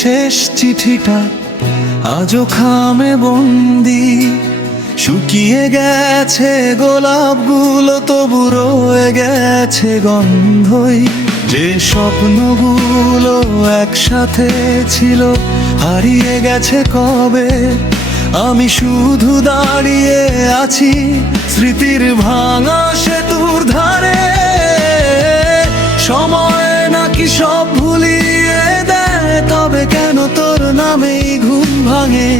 শেষ চিঠিটা আজও খামে বন্দি। শুকিয়ে গেছে গোলাপগুলো, তবু রয়ে গেছে গন্ধই। যে স্বপ্নগুলো একসাথে ছিল হারিয়ে গেছে কবে। আমি শুধু দাঁড়িয়ে আছি স্মৃতির ভাঙা সেতুর ধারে। সময় নাকি সব ভুলিয়ে দেয়, তবে কেন তোর নামেই ঘুম ভাঙে।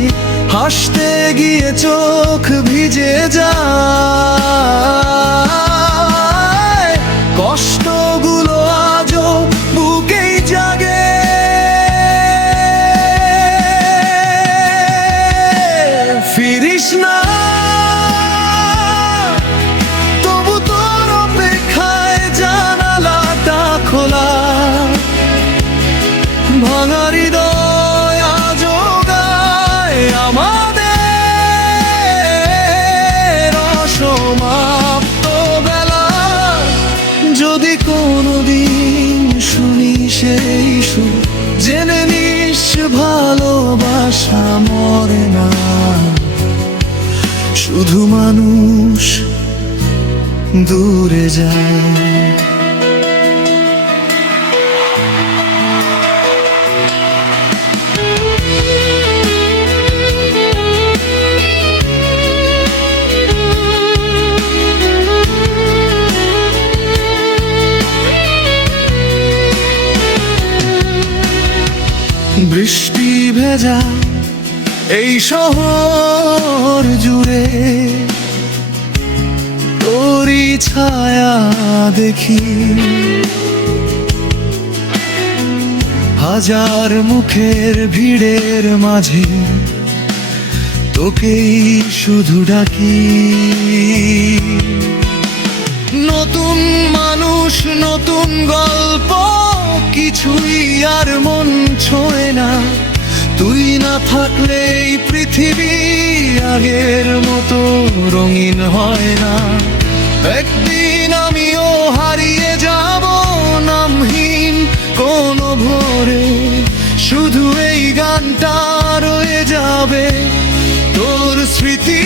হাসতে গিয়ে চোখ ভিজে যায়, কষ্টগুলো আজও বুকেই জাগে। ফিরিস না, তবু তোর অপেক্ষায় জানালাটা খোলা। ভাঙা হৃদয় আজও গায় আমাদের অসমাপ্ত বেলা। যদি কোনোদিন শুনি সেই সুর, জেনে নিস ভালোবাসা মরে না, শুধু মানুষ দূরে যায়। বৃষ্টি ভেজা এই শহর জুড়ে তোরই ছায়া দেখি। হাজার মুখের ভিড়ের মাঝে তোকেই শুধু ডাকি। নতুন মানুষ, নতুন গল্প, কিছুই আর মন ছোঁয় না। তুই না থাকলে এই পৃথিবী আগের মতো রঙিন হয় না। একদিন আমিও হারিয়ে যাব নামহীন কোনো ভোরে, শুধু এই গানটা রয়ে যাবে তোর স্মৃতি।